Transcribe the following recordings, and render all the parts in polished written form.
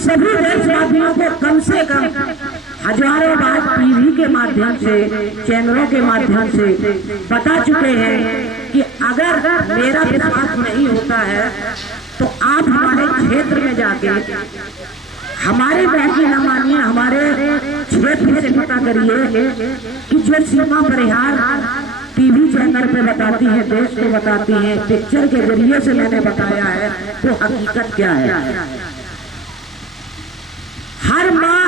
सभी देशवासियों को कम से कम हजारों बार टीवी के माध्यम से, चैनलों के माध्यम से बता चुके हैं कि अगर मेरा विश्वास नहीं होता है तो आप हमारे क्षेत्र में जाके हमारे बहन की न मानिए, हमारे क्षेत्र से पता करिए कि जो सीमा परिहार टीवी चैनल पे बताती है, देश को बताती है, पिक्चर के जरिए से मैंने बताया है, तो हकीकत क्या है। हर माँ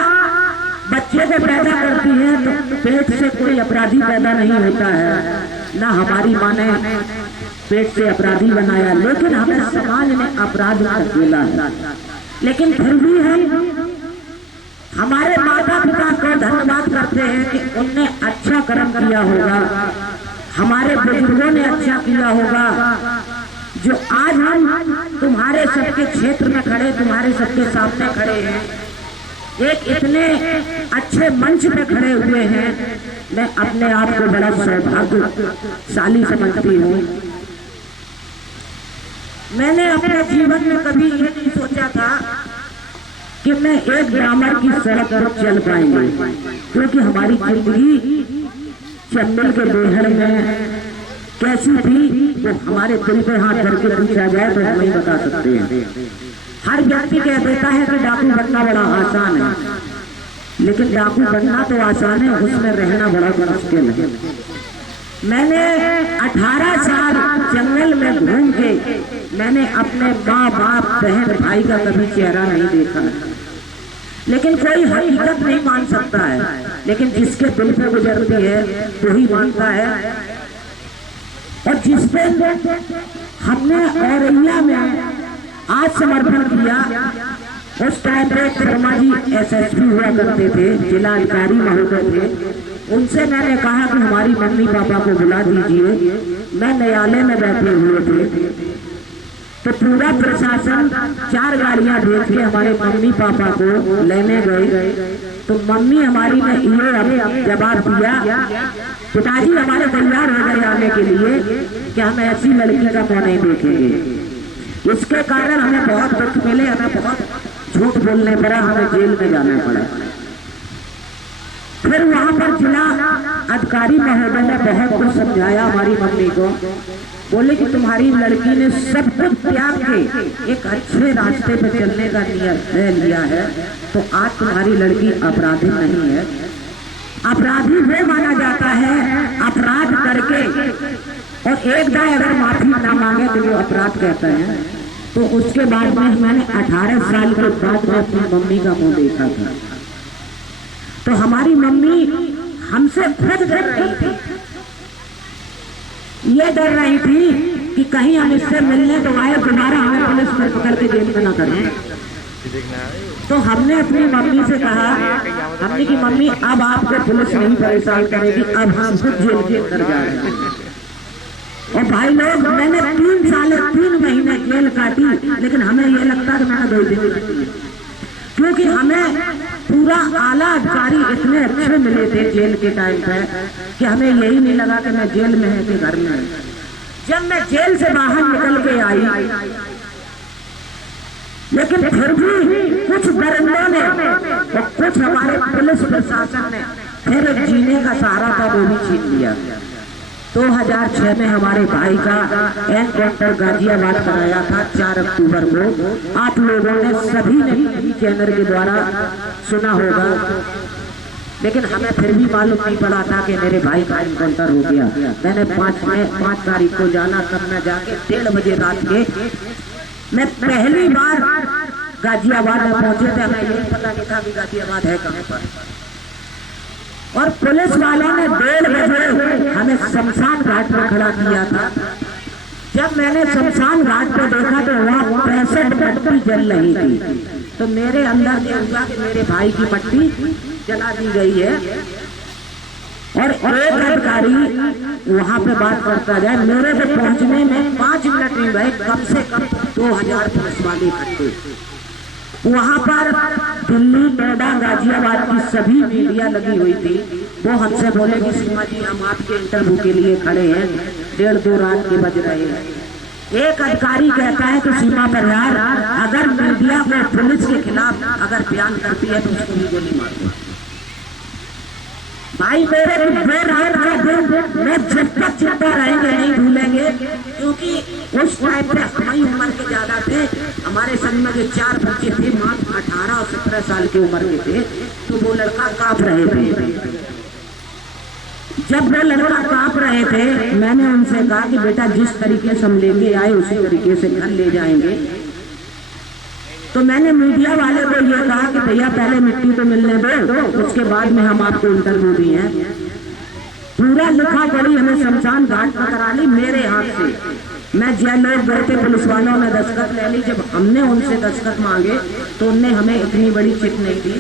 बच्चे को पैदा करती है तो पेट से कोई अपराधी पैदा नहीं होता है, ना हमारी माँ ने पेट से अपराधी बनाया, लेकिन हमें समाज ने अपराध धकेला है। लेकिन फिर भी हम हमारे माता पिता को धन्यवाद करते हैं कि उनने अच्छा कर्म किया होगा, हमारे बुजुर्गों ने अच्छा किया होगा, जो आज हम तुम्हारे सबके क्षेत्र में खड़े, तुम्हारे सबके सामने खड़े हैं, एक इतने अच्छे मंच पे खड़े हुए हैं। मैं अपने आप को बड़ा सौभाग्यशाली समझती हूँ। मैंने अपने जीवन में कभी ये नहीं सोचा था कि मैं एक ग्रामर की सड़क पर चल पाएंगे, क्योंकि हमारी जिंदगी चंबल के बेहड़ में कैसी थी वो हमारे दिल पे हाथ धर के पूछा जाए तो हम नहीं बता सकते हैं। हर व्यक्ति कह देता है कि डाकू बनना बड़ा आसान है, लेकिन डाकू बनना तो आसान है, उसमें रहना बड़ा मुश्किल है। मैंने 18 साल जंगल में घूम के मैंने अपने माँ बाप बहन भाई का कभी चेहरा नहीं देखा है, लेकिन कोई हकीकत नहीं मान सकता है, लेकिन जिसके दिल पे गुजरती है वही मानता है। और जिस पे हमने औरैया में आज समर्पण किया, उस टाइम पे शर्मा जी एसएसपी हुआ करते थे, जिला अधिकारी महोदय थे। उनसे मैंने कहा कि हमारी मम्मी पापा को बुला दीजिए। मैं न्यायालय में बैठे हुए थे तो पूरा प्रशासन 4 गाड़ियां भेज के हमारे मम्मी पापा को लेने गए। तो मम्मी हमारी ने ये जवाब दिया, पिताजी हमारे तैयार हो गए आने के लिए कि हम ऐसी लड़की का मुंह नहीं देखेंगे। इसके कारण हमें बहुत दुख मिले, हमें बहुत झूठ बोलने पड़ा, हमें जेल में जाना पड़ा। फिर वहां पर जिला अधिकारी महोदय ने बहुत कुछ समझाया हमारी मम्मी को, बोले कि तुम्हारी लड़की ने सब कुछ त्याग के एक अच्छे रास्ते पर चलने का निर्णय लिया है, तो आज तुम्हारी लड़की अपराधी नहीं है। अपराधी वो माना जाता है अपराध करके, और एक बार अगर माफी ना मांगे तो वो अपराध कहते हैं। तो उसके बाद में मैंने 18 साल के बाद में अपनी मम्मी का मुंह देखा था। तो हमारी मम्मी हमसे खुद डर रही थी, ये डर रही थी कि कहीं हम इससे मिलने तो आए, दोबारा हमें पुलिस पर पकड़ के जेल में ना करें। तो हमने अपनी मम्मी से कहा, हमने की मम्मी अब आपको पुलिस नहीं परेशान करेगी, अब हम खुद जेल के अंदर जा रहे हैं। और भाई लोग, मैंने 3 साल 3 महीने जेल काटी, लेकिन हमें ये लगता कि मैंने 2 दिन, क्योंकि हमें पूरा आला अधिकारी इतने अच्छे मिले थे जेल के टाइम पे कि हमें यही नहीं लगा कि मैं जेल में है कि घर में। जब मैं जेल से बाहर निकल के आई, लेकिन फिर भी कुछ दरिंदों ने और कुछ हमारे पुलिस प्रशासन ने फिर जीने का सहारा था वो भी छीन लिया। 2006 में हमारे भाई का एनकाउंटर गाजियाबाद कराया था 4 अक्टूबर को। आप लोगों ने सभी ने टीवी चैनल के द्वारा सुना होगा, लेकिन हमें फिर भी मालूम नहीं पड़ा था कि मेरे भाई का एनकाउंटर हो गया। मैंने 5 तारीख को जाना, तब मैं जाके 1:30 बजे रात के मैं पहली बार गाजियाबाद में पहुंचे थे। हमें यही पता नहीं था कि गाजियाबाद है कहाँ पर। और पुलिस वालों ने 1:30 बजे हमें शमशान घाट पर खड़ा किया था। जब मैंने शमशान घाट पर देखा तो वहाँ 65 पट्टी जल रही थी, तो मेरे अंदर ये हुआ कि मेरे भाई की पट्टी जला दी गई है। और एक अधिकारी वहाँ पे बात करता जाए, मेरे पे पहुँचने में 5 मिनट नहीं भाई, कम से कम 2000 पुलिस वाले इकट्ठे। वहाँ पर दिल्ली, नोएडा, गाजियाबाद की सभी मीडिया लगी हुई थी। वो हमसे बोले कि सीमा जी हम आपके इंटरव्यू के लिए खड़े हैं, 1:30-2 रात के बज रहे हैं। एक अधिकारी कहता है कि सीमा पर यार अगर मीडिया को पुलिस के खिलाफ अगर बयान करती है तो उसको भी गोली मार दो। भाई मेरे मैं जब तक जिंदा रहेंगे नहीं भूलेंगे, क्योंकि उस टाइम पे हमारी उम्र के ज्यादा थे। हमारे संग में जो 4 बच्चे थे मात्र 18 और 17 साल की उम्र के थे, तो वो लड़का कांप रहे थे। जब वो लड़का कांप रहे थे मैंने उनसे कहा कि बेटा जिस तरीके से हम लेके आए उसी तरीके से घर ले जाएंगे। तो मैंने मीडिया वाले को ये कहा कि भैया पहले मिट्टी तो मिलने दो, उसके बाद में हम आपको इंटरव्यू दिए। पूरा लिखा पड़ी हमें शमशान घाट पर करा ली मेरे हाथ से। मैं जेल लोग गए थे, पुलिस वालों ने दस्तखत ले ली। जब हमने उनसे दस्तखत मांगे तो उनने हमें इतनी बड़ी चिट नहीं दी।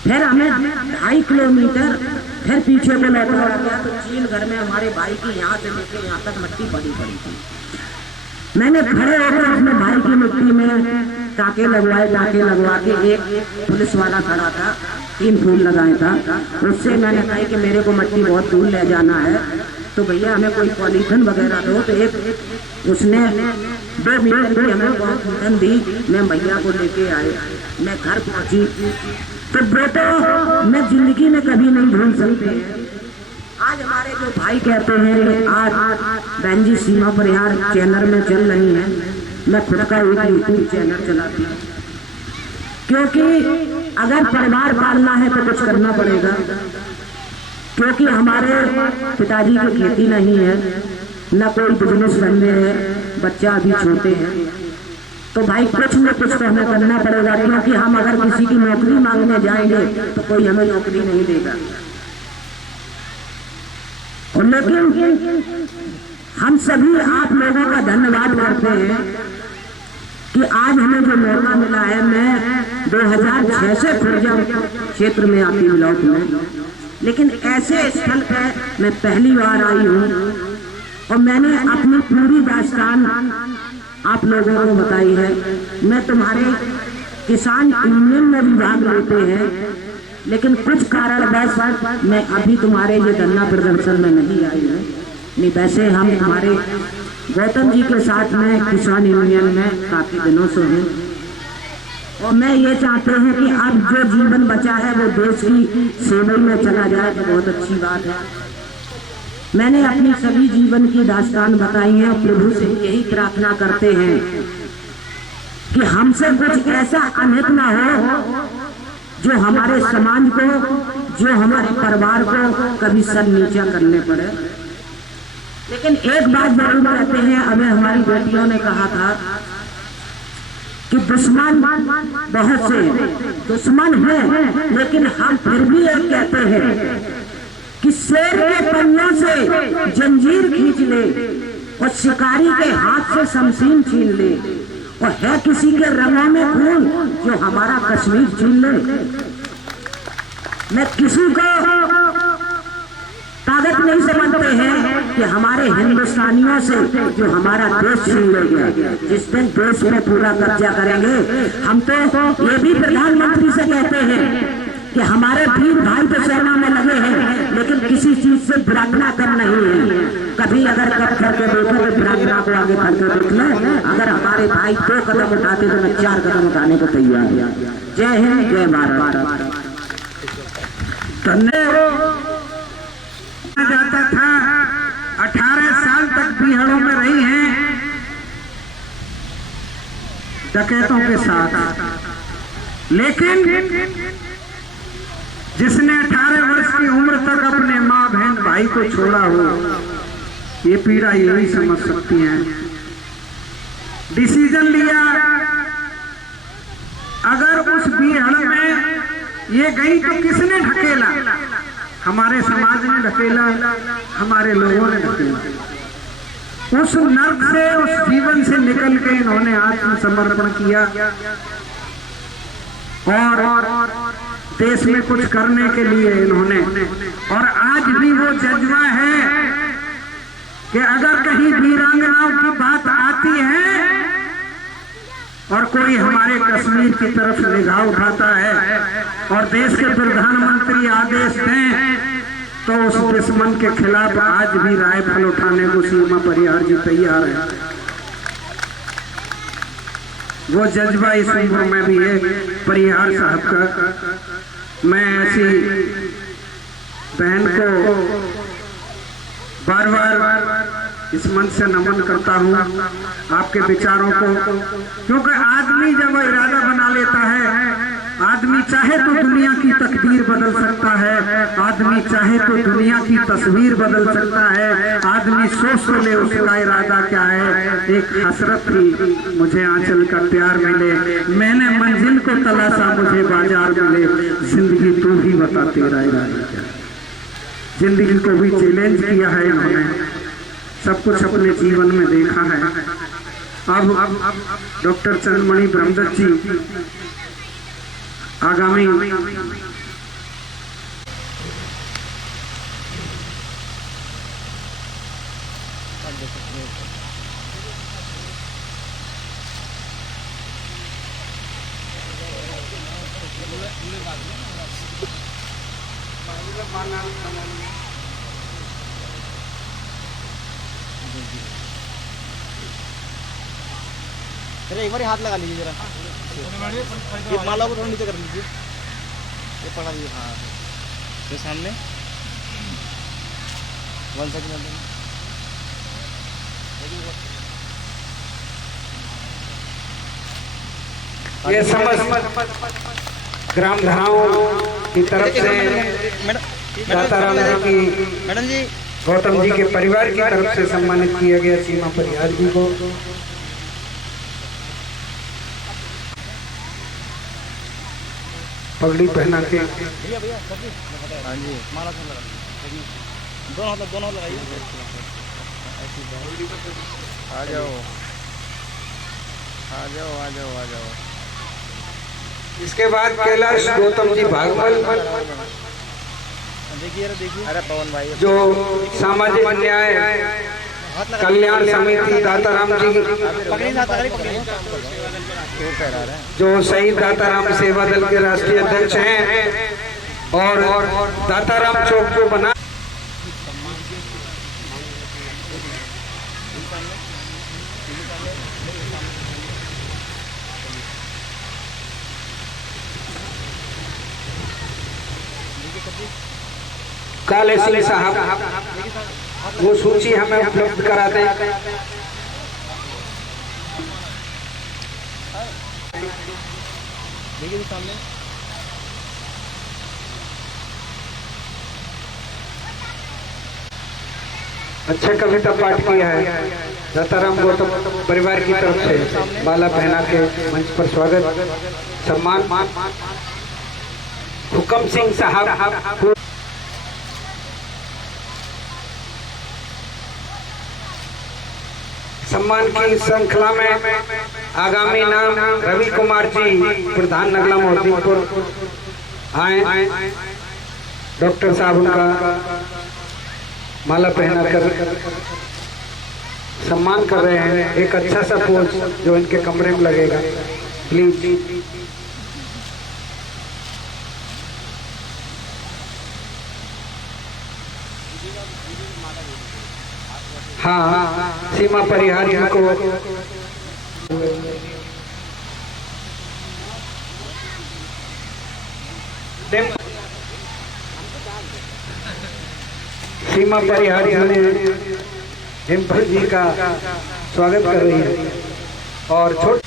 फिर हमें 2.5 किलोमीटर फिर पीछे को लौटा गया तो चीन घर में हमारे भाई की यहाँ से लेकर यहाँ तक मिट्टी पड़ी थी। मैंने खड़े होकर अपने भाई की मिट्टी में टाके लगवाए। टाके लगवा के एक पुलिस वाला खड़ा था, 3 फूल लगाए था। उससे मैंने कहा कि मेरे को मिट्टी बहुत दूर ले जाना है तो भैया हमें कोई पॉलीथिन वगैरह दो। तो एक उसने 2 मिनट की हमें पॉलीथिन दी। मैं भैया को लेके आए, मैं घर पहुंची तो बेटो मैं जिंदगी में कभी नहीं भूल सकती। आज हमारे जो भाई कहते हैं आज बहन जी सीमा पर यार चैनल में चल रही है, मैं खुद का एक यूट्यूब चैनल चलाती हूँ, क्योंकि अगर परिवार पालना है तो कुछ करना पड़ेगा। क्योंकि हमारे पिताजी की खेती नहीं है, न कोई बिजनेस धंधे है, बच्चा अभी छोटे हैं, तो भाई कुछ न कुछ तो हमें करना पड़ेगा। क्योंकि हम अगर किसी की नौकरी मांगने जाएंगे तो कोई हमें नौकरी नहीं देगा। और लेकिन हम सभी आप लोगों का धन्यवाद करते हैं कि आज हमें जो मौका मिला है। मैं 2006 से खुर्जा क्षेत्र में आती ब्लॉक में, लेकिन ऐसे स्थल पर मैं पहली बार आई हूँ और मैंने अपनी पूरी दास्तान आप लोगों को बताई है। मैं तुम्हारे किसान यूनियन में भी भाग लेते हैं, लेकिन कुछ कारणवश मैं अभी तुम्हारे ये धरना प्रदर्शन में नहीं आई हूँ। नहीं वैसे हम तुम्हारे गौतम जी के साथ में किसान यूनियन में काफी दिनों से हूँ और मैं ये चाहते हैं कि अब जो जीवन बचा है वो देश की सेवा में चला जाए तो बहुत अच्छी बात है। मैंने अपनी सभी जीवन की दास्तान बताई है और प्रभु से यही प्रार्थना करते हैं कि हमसे कुछ ऐसा अनहित ना हो जो हमारे समाज को, जो हमारे परिवार को कभी सर नीचा करने पड़े। लेकिन एक बात जरूर कहते हैं, हमें हमारी बेटियों ने कहा था कि दुश्मन बहुत से दुश्मन है, लेकिन हम फिर भी एक कहते हैं कि शेर के पन्नों से जंजीर खींच ले और शिकारी के हाथ से शमशीर छीन ले, और है किसी के रंगों में खून जो हमारा कश्मीर छीन ले। मैं किसी को ताकत नहीं समझते हैं कि हमारे हिंदुस्तानियों से जो हमारा देश छीन लेंगे। जिस दिन देश में पूरा कब्जा करेंगे, हम तो ये भी प्रधानमंत्री से कहते हैं कि हमारे वीर भाई तो सेना में लगे हैं, लेकिन किसी चीज से भिड़ंतना कर नहीं है। कभी अगर कर करके देखो तो भिड़ंतना को आगे करके देख ले। अगर हमारे भाई 2 कदम उठाते तो मैं 4 कदम उठाने को तैयार है। जय हिंद, जय भारत। जाता था 18 साल तक बिहारों में रही हैं डकैतों के साथ, लेकिन जिसने 18 वर्ष की उम्र तक अपने माँ बहन भाई को छोड़ा हो, ये पीड़ा यही समझ सकती हैं। डिसीजन लिया, अगर उस बीहड़ में ये गई तो किसने ढकेला? हमारे समाज ने ढकेला, हमारे लोगों ने ढकेला। उस नर्क से, उस जीवन से निकल के इन्होंने आत्मसमर्पण किया और देश में कुछ करने के लिए इन्होंने, और आज भी वो जज्बा है कि अगर कहीं वीरांगनाओं की बात आती है और कोई हमारे कश्मीर की तरफ निगाह उठाता है और देश के प्रधानमंत्री आदेश दें तो उस दुश्मन के खिलाफ आज भी राइफल उठाने को सीमा परिहार जी तैयार है। वो जज्बा इस उम्र में भी है परिहार साहब का। मैं ऐसी बहन को बार बार इस मंच से नमन करता हूँ आपके विचारों को, क्योंकि आदमी जब इरादा बना लेता है, आदमी चाहे तो दुनिया की तकदीर बदल सकता है, आदमी चाहे तो दुनिया की तस्वीर बदल सकता है। आदमी सोच तो ले उसका इरादा क्या है। एक हसरत थी मुझे आंचल का प्यार मिले, मैंने मंजिल को तलाशा मुझे बाजार मिले, जिंदगी तू ही बता तेरा इरादा क्या। जिंदगी को भी चैलेंज किया है इन्होंने, सब कुछ अपने जीवन में देखा है। अब डॉक्टर चंद्रमणि ब्रह्मदत्त जी आगामी अरे एक बार हाथ लगा लीजिए जरा, ये माला को थोड़ा नीचे कर लीजिए, ये पकड़ा दीजिए। हाँ ये सामने 1 सेकंड। ये समस्त ग्राम धराओं की तरफ से दाताराम जी की, मैडम जी, गौतम जी के परिवार की तरफ से सम्मानित किया गया सीमा परिहार जी को। पगड़ी पहना के भैया भैया हाँ जी माला तो लगा, दोनों हाथ लगाइए। आ जाओ आ जाओ आ जाओ आ जाओ। इसके बाद कैलाश गौतम जी भागवल देखिए देखिए, अरे पवन भाई जो सामाजिक न्याय कल्याण समिति दाताराम जी, जो शहीद दाताराम सेवा दल के राष्ट्रीय अध्यक्ष हैं, और दाताराम चौक जो बना काले सिंह साहब, वो सूची हमें उपलब्ध करा दें। देखिए सामने अच्छा कविता पाठ किया है दाताराम गौतम परिवार की तरफ से। माला पहना के मंच पर स्वागत सम्मान हुक्म सिंह साहब। सम्मान की श्रृंखला में आगामी नाम रवि कुमार जी, प्रधान नगला मोहद्दीनपुर आए। डॉक्टर साहब उनका माला पहना कर सम्मान कर रहे हैं। एक अच्छा सा पोज जो इनके कमरे में लगेगा, प्लीज। हाँ, सीमा परिहार को सीमा परिहार ने डिम्पल जी का स्वागत कर रही है। और छोट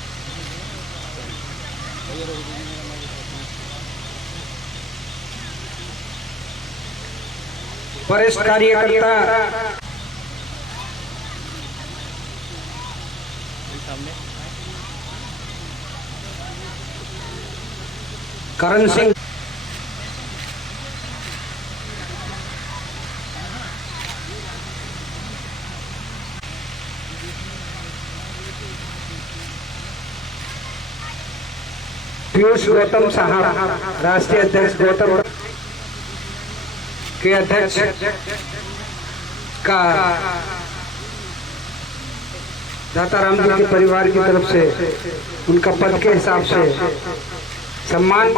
वरिष्ठ कार्यकर्ता करण सिंह, पीयूष गौतम साहब, राष्ट्रीय अध्यक्ष गौतम के अध्यक्ष का दाताराम जी के परिवार की तरफ से उनका पद के हिसाब से सम्मान